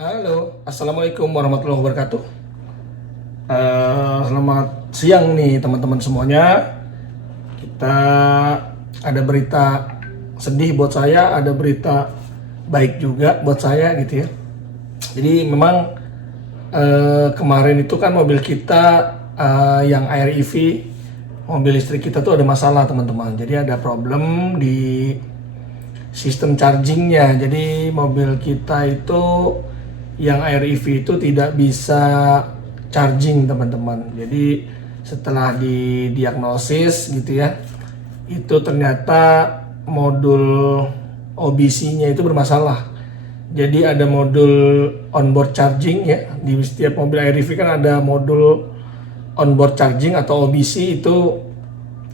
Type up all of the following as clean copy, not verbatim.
Halo, Assalamualaikum warahmatullahi wabarakatuh. Selamat siang nih teman-teman semuanya. Kita ada berita sedih buat saya, ada berita baik juga buat saya gitu ya. Jadi memang kemarin itu kan mobil kita yang Air EV, mobil listrik kita tuh ada masalah teman-teman. Jadi ada problem di sistem chargingnya. Jadi mobil kita itu yang Air EV itu tidak bisa charging teman-teman. Jadi setelah didiagnosis gitu ya, itu ternyata modul OBC-nya itu bermasalah. Jadi ada modul onboard charging ya, di setiap mobil Air EV kan ada modul onboard charging atau OBC itu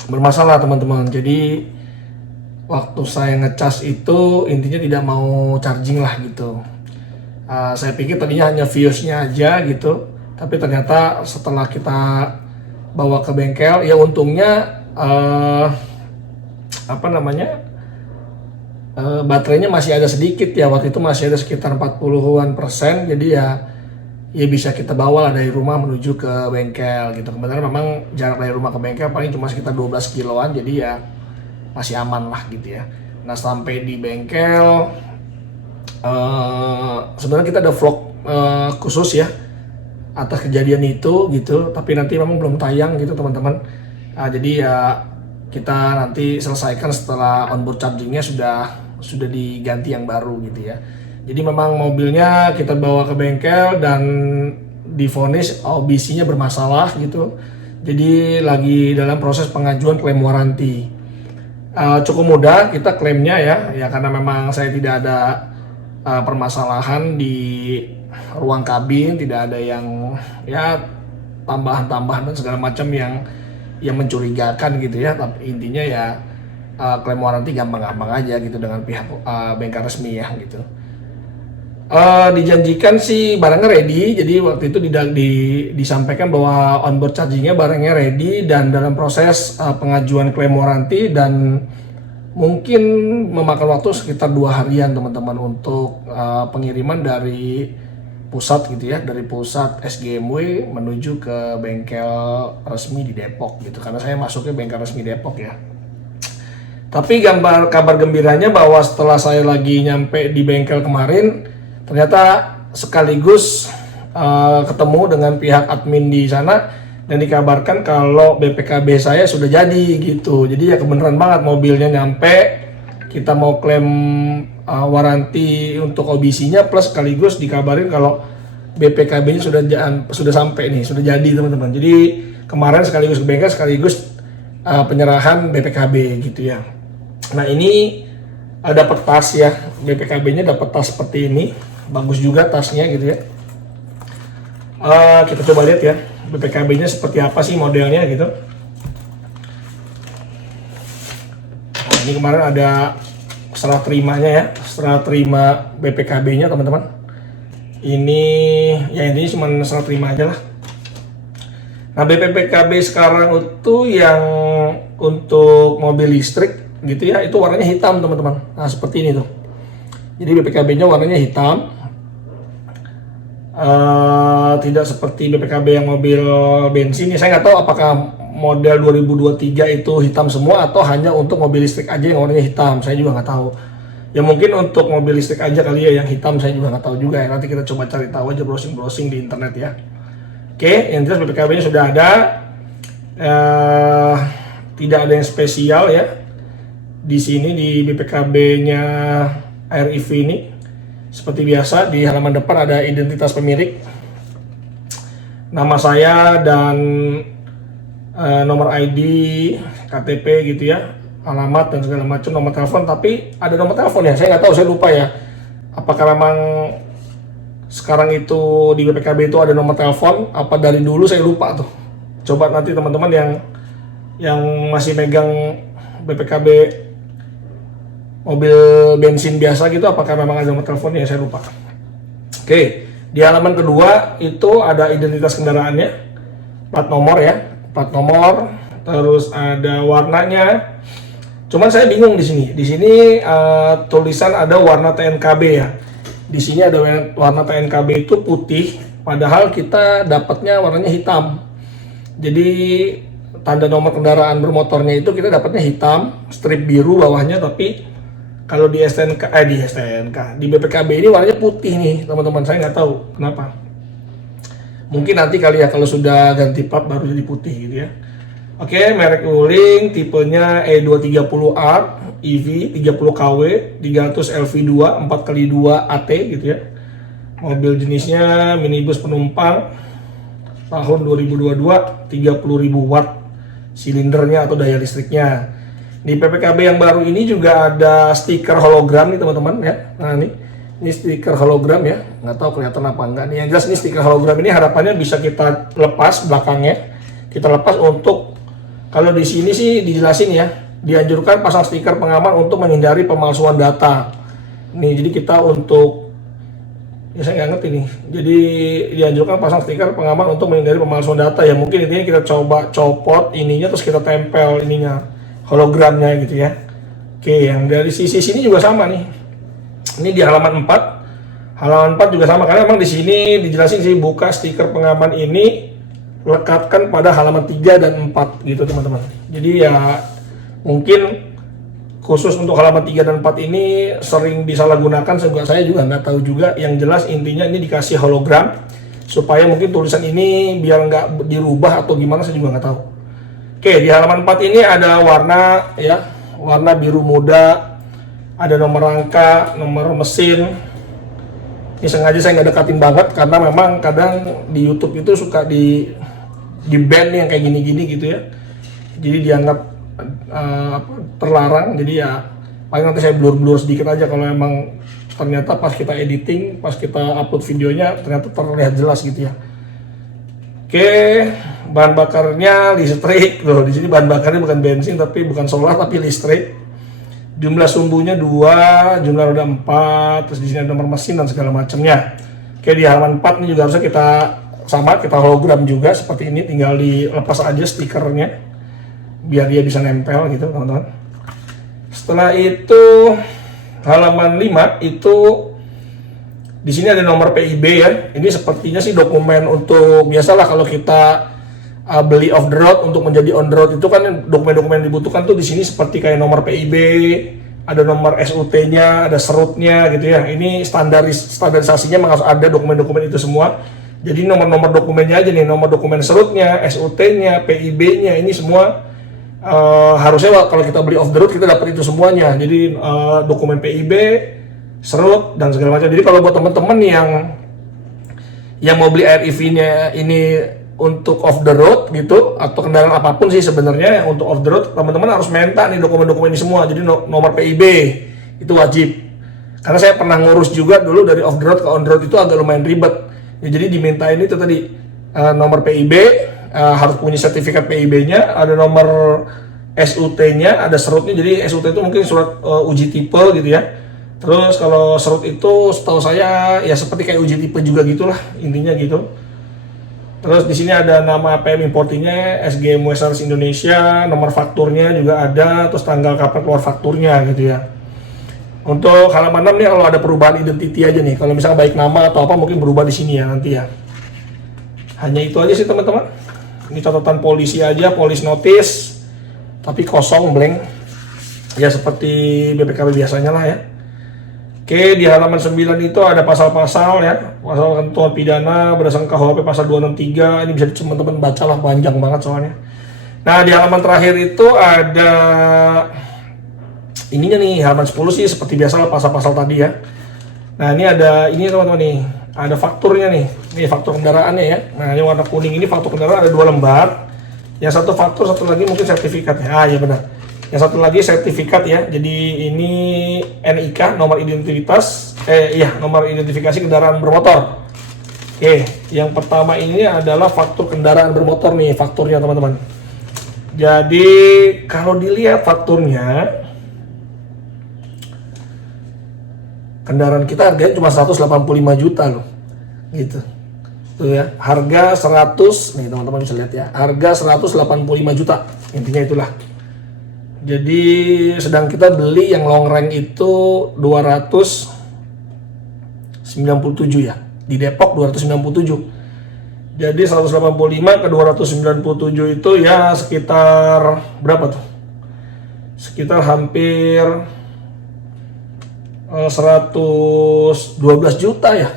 bermasalah teman-teman. Jadi waktu saya ngecas itu intinya tidak mau charging lah gitu. Saya pikir tadinya hanya fuse-nya aja gitu, tapi ternyata setelah kita bawa ke bengkel, ya untungnya baterainya masih ada sedikit ya, waktu itu masih ada sekitar 40-an%, jadi ya bisa kita bawa lah dari rumah menuju ke bengkel gitu. Kebetulan memang jarak dari rumah ke bengkel paling cuma sekitar 12 kiloan, jadi ya masih aman lah gitu ya. Nah sampai di bengkel, sebenarnya kita ada vlog khusus ya atas kejadian itu gitu, tapi nanti memang belum tayang gitu teman-teman. Jadi ya kita nanti selesaikan setelah onboard chargingnya sudah diganti yang baru gitu ya. Jadi memang mobilnya kita bawa ke bengkel dan divonis OBC-nya bermasalah gitu. Jadi lagi dalam proses pengajuan klaim waranti. Cukup mudah kita klaimnya ya karena memang saya tidak ada permasalahan di ruang kabin, tidak ada yang ya tambahan-tambahan dan segala macam yang mencurigakan gitu ya. Tapi intinya ya klaim waranti gampang-gampang aja gitu dengan pihak bengkel resmi ya gitu. Dijanjikan sih barangnya ready, jadi waktu itu disampaikan bahwa onboard chargingnya barangnya ready dan dalam proses pengajuan klaim waranti, dan mungkin memakan waktu sekitar 2 harian teman-teman untuk pengiriman dari pusat gitu ya, dari pusat SGMW menuju ke bengkel resmi di Depok gitu, karena saya masuknya bengkel resmi Depok ya. Tapi kabar gembiranya bahwa setelah saya lagi nyampe di bengkel kemarin, ternyata sekaligus ketemu dengan pihak admin di sana dan dikabarkan kalau BPKB saya sudah jadi gitu. Jadi ya kebenaran banget, mobilnya nyampe, kita mau klaim waranti untuk OBC-nya plus sekaligus dikabarin kalau BPKB-nya sudah sampai nih, sudah jadi teman-teman. Jadi kemarin sekaligus ke bengkel sekaligus penyerahan BPKB gitu ya. Nah ini dapat tas ya, BPKB-nya dapat tas seperti ini, bagus juga tasnya gitu ya. Kita coba lihat ya BPKB-nya seperti apa sih modelnya gitu. Nah, ini kemarin ada serah terimanya ya, serah terima BPKB-nya teman-teman. Ini ya intinya cuma serah terima aja lah. Nah BPKB sekarang itu yang untuk mobil listrik gitu ya, itu warnanya hitam teman-teman. Nah seperti ini tuh. Jadi BPKB-nya warnanya hitam. Tidak seperti BPKB yang mobil bensin ya. Saya nggak tahu apakah model 2023 itu hitam semua atau hanya untuk mobil listrik aja yang warnanya hitam. Saya juga nggak tahu. Ya mungkin untuk mobil listrik aja kali ya yang hitam, saya juga nggak tahu juga ya. Nanti kita coba cari tahu aja, browsing di internet ya. Oke, yang jelas BPKB-nya sudah ada. Tidak ada yang spesial ya di sini di BPKB-nya Air EV ini. Seperti biasa di halaman depan ada identitas pemilik, nama saya dan nomor ID, KTP gitu ya, alamat dan segala macam, nomor telepon. Tapi ada nomor telepon ya, saya nggak tahu, saya lupa ya. Apakah memang sekarang itu di BPKB itu ada nomor telepon? Apa dari dulu saya lupa tuh. Coba nanti teman-teman yang masih megang BPKB mobil bensin biasa gitu, apakah memang ada nomor teleponnya, saya lupa. Oke, di halaman kedua itu ada identitas kendaraannya, plat nomor ya, plat nomor, terus ada warnanya. Cuman saya bingung di sini. Di sini tulisan ada warna TNKB ya. Di sini ada warna TNKB itu putih, padahal kita dapatnya warnanya hitam. Jadi tanda nomor kendaraan bermotornya itu kita dapatnya hitam, strip biru bawahnya, tapi kalau di di BPKB ini warnanya putih nih teman-teman. Saya nggak tahu kenapa. Mungkin nanti kali ya kalau sudah ganti plat baru jadi putih gitu ya. Oke, merek Wuling, tipenya E230R, EV 30 kW, 300 LV2, 4x2 AT gitu ya. Mobil jenisnya minibus penumpang, tahun 2022, 30.000 watt silindernya atau daya listriknya. Di PPKB yang baru ini juga ada stiker hologram nih teman-teman ya. Nah ini stiker hologram ya, nggak tahu kelihatan apa enggak nih. Yang jelas ini stiker hologram ini harapannya bisa kita lepas belakangnya, kita lepas untuk, kalau di sini sih dijelasin ya, dianjurkan pasang stiker pengaman untuk menghindari pemalsuan data. Nih jadi kita untuk, ya saya nggak ngerti nih, jadi dianjurkan pasang stiker pengaman untuk menghindari pemalsuan data ya. Mungkin intinya kita coba copot ininya terus kita tempel ininya, hologramnya gitu ya. Oke, yang dari sisi sini juga sama nih. Ini di halaman 4. Halaman 4 juga sama, karena memang di sini dijelasin sih, buka stiker pengaman ini lekatkan pada halaman 3 dan 4 gitu teman-teman. Jadi ya mungkin khusus untuk halaman 3 dan 4 ini sering disalahgunakan, saya juga nggak tahu juga. Yang jelas intinya ini dikasih hologram supaya mungkin tulisan ini biar nggak dirubah atau gimana, saya juga nggak tahu. Oke, di halaman 4 ini ada warna ya, warna biru muda, ada nomor rangka, nomor mesin. Ini sengaja saya nggak dekatin banget karena memang kadang di YouTube itu suka di band yang kayak gini-gini gitu ya, jadi dianggap terlarang. Jadi ya paling nanti saya blur sedikit aja kalau emang ternyata pas kita editing, pas kita upload videonya ternyata terlihat jelas gitu ya. Oke, bahan bakarnya listrik loh. Di sini bahan bakarnya bukan bensin, tapi bukan solar tapi listrik. Jumlah sumbunya 2, jumlah roda 4, terus di sini ada nomor mesin dan segala macamnya. Oke, di halaman 4 ini juga harusnya kita hologram juga seperti ini, tinggal dilepas aja stikernya biar dia bisa nempel gitu teman-teman. Setelah itu halaman 5 itu di sini ada nomor PIB ya. Ini sepertinya sih dokumen untuk, biasalah kalau kita beli off the road untuk menjadi on the road itu kan dokumen-dokumen yang dibutuhkan tuh di sini seperti kayak nomor PIB, ada nomor SUT-nya, ada serutnya gitu ya. Ini standarisasinya harus ada dokumen-dokumen itu semua. Jadi nomor-nomor dokumennya aja nih, nomor dokumen serutnya, SUT-nya, PIB-nya, ini semua harusnya kalau kita beli off the road kita dapat itu semuanya. Jadi dokumen PIB, serut dan segala macam. Jadi kalau buat teman-teman yang mau beli REV-nya ini untuk off the road gitu, atau kendaraan apapun sih sebenarnya untuk off the road, teman-teman harus minta nih dokumen-dokumen ini semua. Jadi nomor PIB itu wajib. Karena saya pernah ngurus juga dulu dari off the road ke on the road itu agak lumayan ribet. Ya, jadi dimintain itu tadi nomor PIB, harus punya sertifikat PIB-nya, ada nomor SUT-nya, ada serutnya. Jadi SUT itu mungkin surat uji tipe gitu ya. Terus kalau serut itu setahu saya ya seperti kayak uji tipe juga gitulah, intinya gitu. Terus di sini ada nama PM importinya, SGM Wesars Indonesia, nomor fakturnya juga ada, terus tanggal kapan keluar fakturnya gitu ya. Untuk halaman 6 nih kalau ada perubahan identity aja nih. Kalau misalnya baik nama atau apa mungkin berubah di sini ya nanti ya. Hanya itu aja sih teman-teman. Ini catatan polisi aja, polis notice, tapi kosong, blank. Ya seperti BPKB biasanya lah ya. Oke, di halaman 9 itu ada pasal-pasal ya. Pasal ketentuan pidana berdasarkan KUHP pasal 263. Ini bisa teman-teman baca lah, panjang banget soalnya. Nah, di halaman terakhir itu ada ininya nih, halaman 10 sih seperti biasa lah pasal-pasal tadi ya. Nah, ini ada ini teman-teman nih. Ada fakturnya nih. Ini faktur kendaraannya ya. Nah, ini warna kuning ini faktur kendaraan ada 2 lembar. Yang satu faktur, satu lagi mungkin sertifikat ya. Ah, iya benar. Yang satu lagi sertifikat ya. Jadi ini NIK, nomor identitas nomor identifikasi kendaraan bermotor. Oke, yang pertama ini adalah faktur kendaraan bermotor nih, fakturnya teman-teman. Jadi kalau dilihat fakturnya, kendaraan kita harganya cuma 185 juta loh. Gitu. Tuh ya, harga 100, nih teman-teman bisa lihat ya. Harga 185 juta. Intinya itulah. Jadi sedang kita beli yang long range itu 219 297 ya. Di Depok 297. Jadi 185 ke 297 itu ya sekitar berapa tuh? Sekitar hampir 112 juta ya.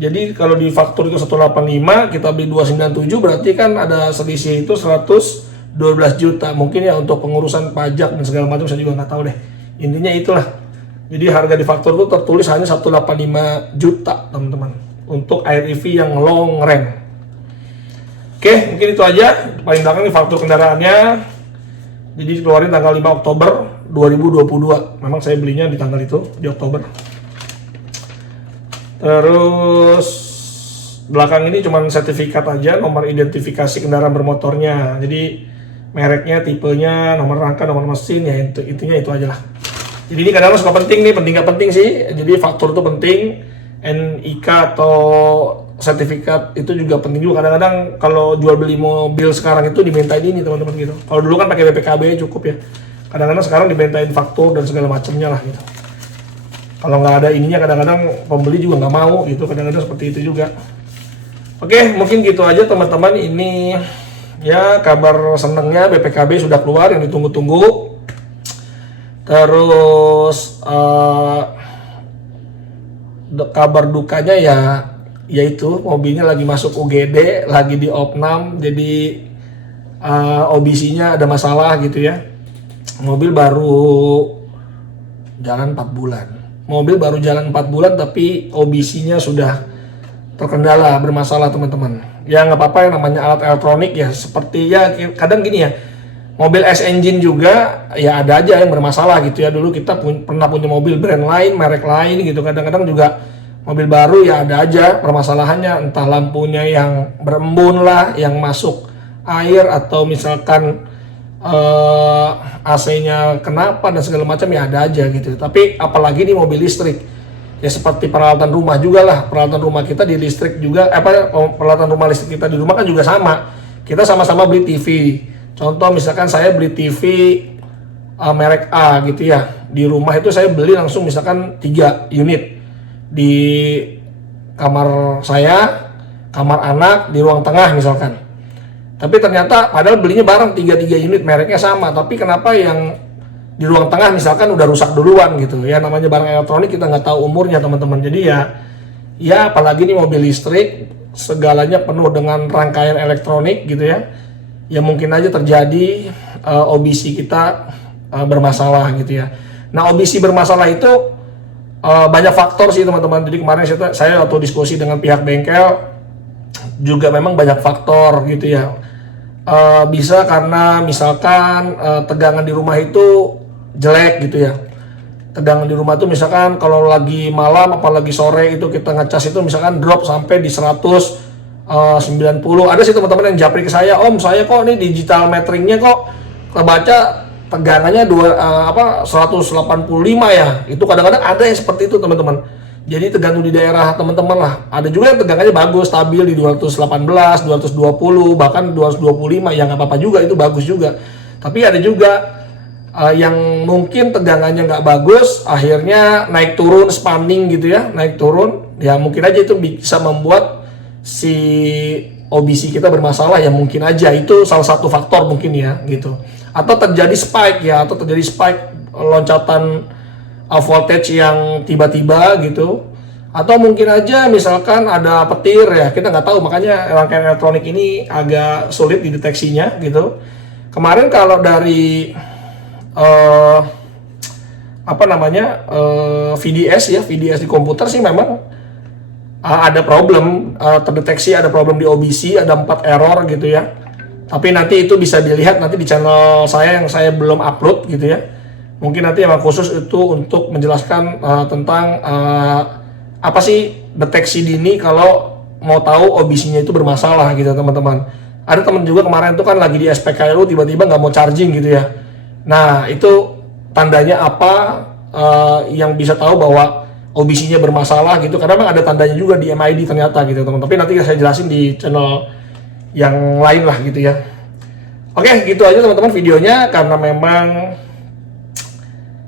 Jadi kalau di faktur itu 185, kita beli 297, berarti kan ada selisih itu 112 juta. Mungkin ya untuk pengurusan pajak dan segala macam, saya juga nggak tahu deh. Intinya itulah. Jadi harga di faktur itu tertulis hanya 185 juta, teman-teman. Untuk Air EV yang long range. Oke, mungkin itu aja. Paling belakang ini faktur kendaraannya. Jadi keluarin tanggal 5 Oktober 2022. Memang saya belinya di tanggal itu, di Oktober. Terus belakang ini cuma sertifikat aja, nomor identifikasi kendaraan bermotornya. Jadi mereknya, tipenya, nomor rangka, nomor mesin, ya intinya itu aja lah. Jadi ini kadang-kadang suka penting nih, penting gak penting sih. Jadi faktur itu penting, NIK atau sertifikat itu juga penting juga. Kadang-kadang kalau jual beli mobil sekarang itu dimintain ini teman-teman gitu. Kalau dulu kan pakai BPKB cukup ya. Kadang-kadang sekarang dimintain faktur dan segala macamnya lah gitu. Kalau nggak ada ininya kadang-kadang pembeli juga nggak mau gitu, kadang-kadang seperti itu juga. Oke, mungkin gitu aja teman-teman. Ini ya kabar senengnya BPKB sudah keluar yang ditunggu-tunggu. Terus kabar dukanya ya yaitu mobilnya lagi masuk UGD, lagi di opnam, jadi OBC-nya ada masalah gitu ya. Mobil baru jalan 4 bulan. Mobil baru jalan 4 bulan tapi OBC-nya sudah terkendala, bermasalah teman-teman. Ya nggak apa-apa, yang namanya alat elektronik ya, seperti ya kadang gini ya, mobil S-Engine juga ya ada aja yang bermasalah gitu ya. Dulu kita pernah punya mobil brand lain, merek lain gitu, kadang-kadang juga mobil baru ya ada aja permasalahannya, entah lampunya yang berembun lah, yang masuk air, atau misalkan AC-nya kenapa dan segala macam ya ada aja gitu. Tapi apalagi di mobil listrik ya, seperti peralatan rumah juga lah, peralatan rumah kita di listrik juga, peralatan rumah listrik kita di rumah kan juga sama. Kita sama-sama beli TV. Contoh misalkan saya beli TV merek A gitu ya, di rumah itu saya beli langsung misalkan 3 unit di kamar saya, kamar anak, di ruang tengah misalkan. Tapi ternyata padahal belinya bareng 3 unit, mereknya sama, tapi kenapa yang di ruang tengah misalkan udah rusak duluan gitu ya. Namanya barang elektronik, kita nggak tahu umurnya teman-teman. Jadi ya apalagi nih mobil listrik, segalanya penuh dengan rangkaian elektronik gitu ya. Ya mungkin aja terjadi OBC kita bermasalah gitu ya. Nah, OBC bermasalah itu banyak faktor sih teman-teman. Jadi kemarin saya waktu diskusi dengan pihak bengkel juga memang banyak faktor gitu ya. Bisa karena misalkan tegangan di rumah itu jelek gitu ya. Tegangan di rumah itu misalkan kalau lagi malam apalagi sore itu kita ngecas itu misalkan drop sampai di 190. Ada sih teman-teman yang japri ke saya, "Om, saya kok nih digital meteringnya kok kebaca tegangannya 185 ya." Itu kadang-kadang ada yang seperti itu teman-teman. Jadi tergantung di daerah teman-teman lah. Ada juga yang tegangannya bagus, stabil di 218, 220, bahkan 225, ya nggak apa-apa juga, itu bagus juga. Tapi ada juga yang mungkin tegangannya nggak bagus, akhirnya naik turun, spanning gitu ya, naik turun. Ya mungkin aja itu bisa membuat si OBC kita bermasalah ya, mungkin aja. Itu salah satu faktor mungkin ya gitu. Atau terjadi spike ya, atau terjadi spike loncatan voltage yang tiba-tiba gitu, atau mungkin aja misalkan ada petir ya, kita nggak tahu. Makanya rangkaian elektronik ini agak sulit dideteksinya gitu. Kemarin kalau dari VDS di komputer sih memang ada problem, terdeteksi ada problem di OBC, ada 4 error gitu ya. Tapi nanti itu bisa dilihat nanti di channel saya yang saya belum upload gitu ya. Mungkin nanti emang khusus itu untuk menjelaskan tentang apa sih deteksi dini kalau mau tahu OBC-nya itu bermasalah gitu teman-teman. Ada teman juga kemarin itu kan lagi di SPKLU tiba-tiba nggak mau charging gitu ya. Nah itu tandanya apa yang bisa tahu bahwa OBC-nya bermasalah gitu. Karena memang ada tandanya juga di MID ternyata gitu teman-teman. Tapi nanti saya jelasin di channel yang lain lah gitu ya. Oke, gitu aja teman-teman videonya, karena memang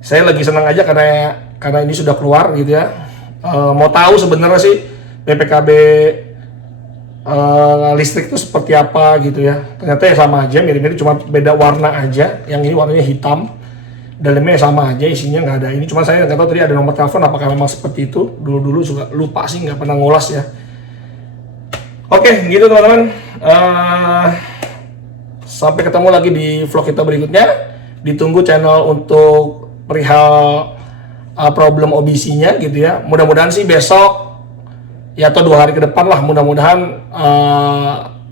saya lagi senang aja karena ini sudah keluar gitu ya. mau tahu sebenarnya sih PPKB listrik itu seperti apa gitu ya. Ternyata ya sama aja, mirip-mirip, cuma beda warna aja. Yang ini warnanya hitam, dalamnya sama aja, isinya nggak ada ini. Cuma saya nggak tahu tadi ada nomor telepon apakah memang seperti itu. Dulu juga lupa sih, nggak pernah ngulas ya. Oke, gitu teman-teman. Sampai ketemu lagi di vlog kita berikutnya. Ditunggu channel untuk perihal problem OBC-nya gitu ya. Mudah-mudahan sih besok ya atau 2 hari ke depan lah, mudah-mudahan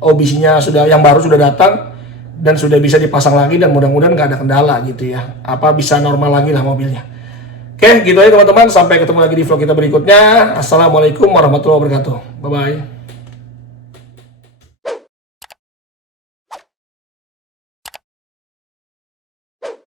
OBC-nya yang baru sudah datang dan sudah bisa dipasang lagi, dan mudah-mudahan nggak ada kendala gitu ya, bisa normal lagi lah mobilnya. Oke, gitu aja teman-teman, sampai ketemu lagi di vlog kita berikutnya. Assalamualaikum warahmatullahi wabarakatuh, bye bye.